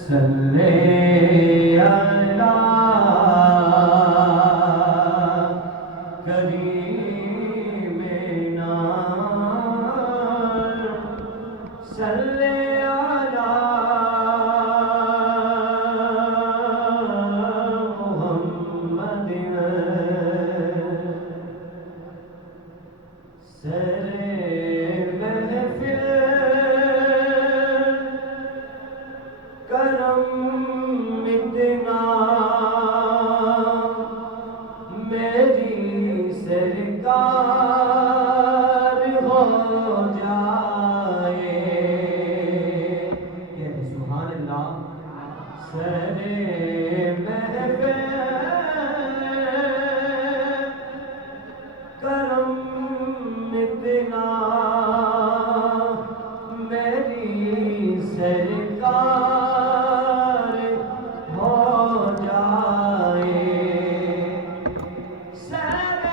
صلی علی کریمنا صلی علی محمد سر محفل کرم اتنا میری سرکار ہو جائے کہتے سبحان اللہ سر محفل کرم اتنا میری سرکار ہو جائے سر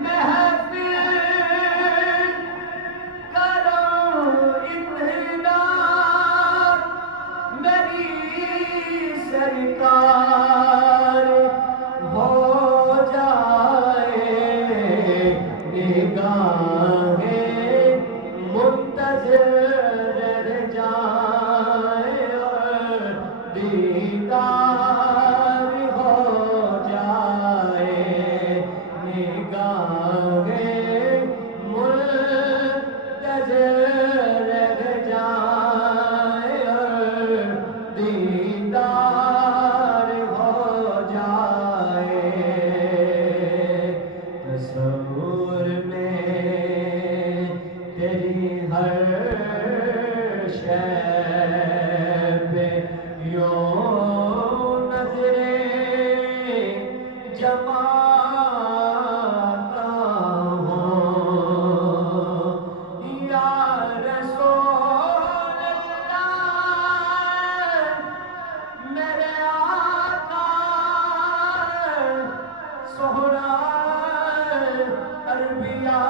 محفل کرم اتنا میری سرکار ہو نگاہیں منتظر رہ جائے اور دیدار ہو جائے نگاہیں منتظر رہ جائے اور دیدار ہو جائے تصور تیری ہر شے پہ یوں نظریں جماتا ہوں یا رسول اللہ میرے آقا سہرا عربیہ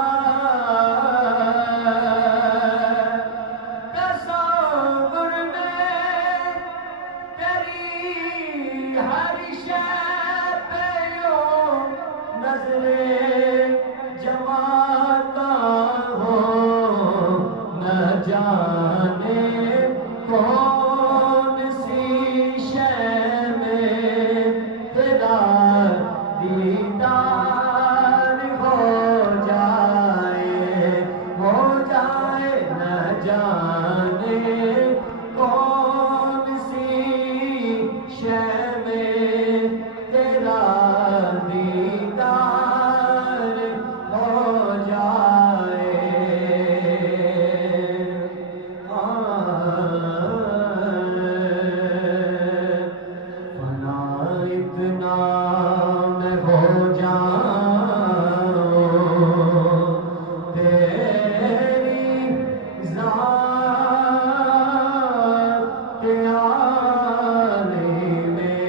جماتا ہوں نہ جانے کون سی شے میں تیرا دیدار ہو جائے نہ جانے کون سی شے میں تیرا دیدار ہو جائے فنا اتنا میں ہو جاؤں تیری ذات عالی میں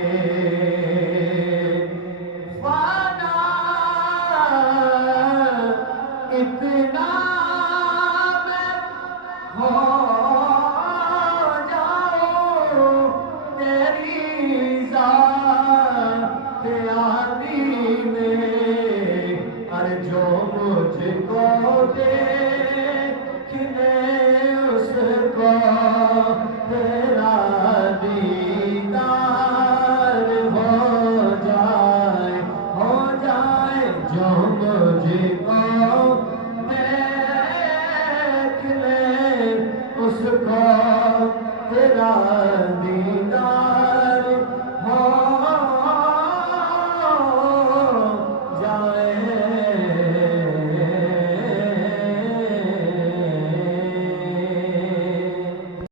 فنا اتنا میں ہو جاؤں تیری ذات عالی میں ہر جو مجھ کو دیکھنے اس کو تیرا دیدار ہو جائے جو مجھ کو دیکھ لے اس کو تیرا دیدار